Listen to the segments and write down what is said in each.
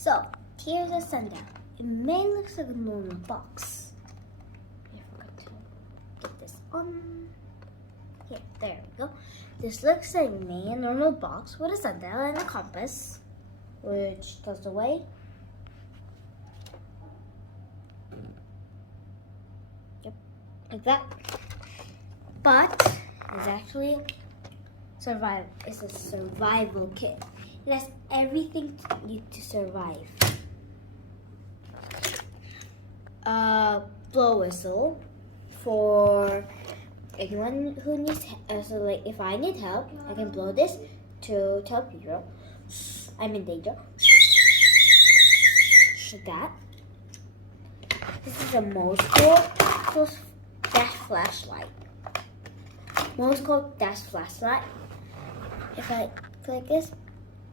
So, here's a sundial. It may look like a normal box. I forgot to get this on. Here, there we go. This looks like a normal box with a sundial and a compass, which tells the way. Yep, like that. But it's actually it's a survival kit. It has everything you need to survive. Blow whistle for anyone who needs. So like if I need help, I can blow this to tell people I'm in danger. Like that. This is a Mosco dash flashlight. Mosco dash flashlight. If I click this,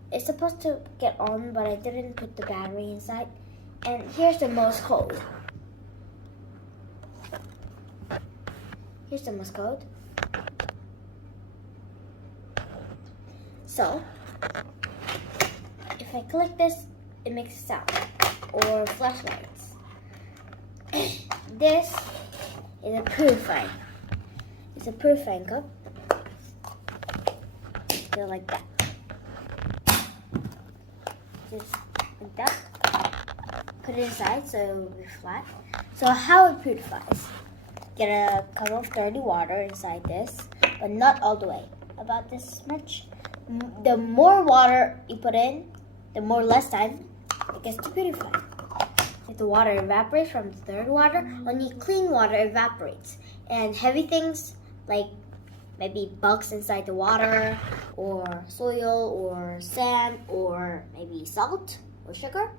it's supposed to get on, but I didn't put the battery inside. And here's the Morse code. Here's the Morse code. So, if I click this, it makes a sound, or flashlights. This is a purifying. It's a purifying cup. Go like that. Just like that. Put it inside so it will be flat. So how it purifies? Get a cup of dirty water inside this, but not all the way. About this much. The more water you put in, the more less time it gets to purify. If the water evaporates from the dirty water, only clean water evaporates. And heavy things like maybe bugs inside the water, or soil, or sand, or maybe salt or sugar,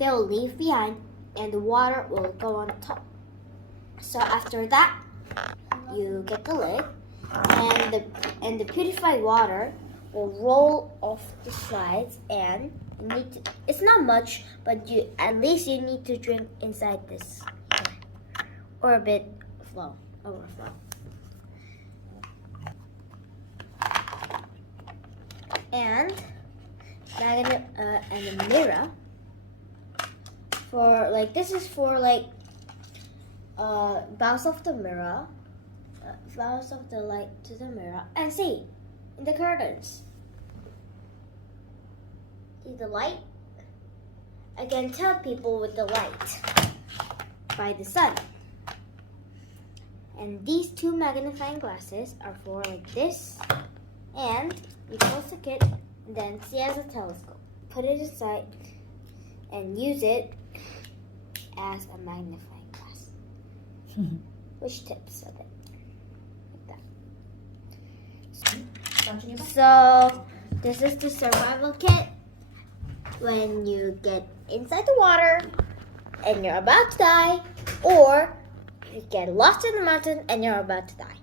they'll leave behind and the water will go on top. So after that, you get the lid, and the purified water will roll off the slides, and it's not much, but at least you need to drink inside this, or a bit overflow. And a mirror for this is for bounce off the mirror, bounce off the light to the mirror, and see in the curtains. See the light? I can tell people with the light by the sun. And these two magnifying glasses are for like this, and you close the kit and then see as a telescope. Put it aside and use it as a magnifying glass. Which tips of it? Like that. So this is the survival kit when you get inside the water and you're about to die, or you get lost in the mountain and you're about to die.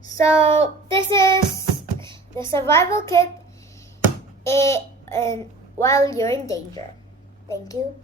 So this is the survival kit and while you're in danger. Thank you.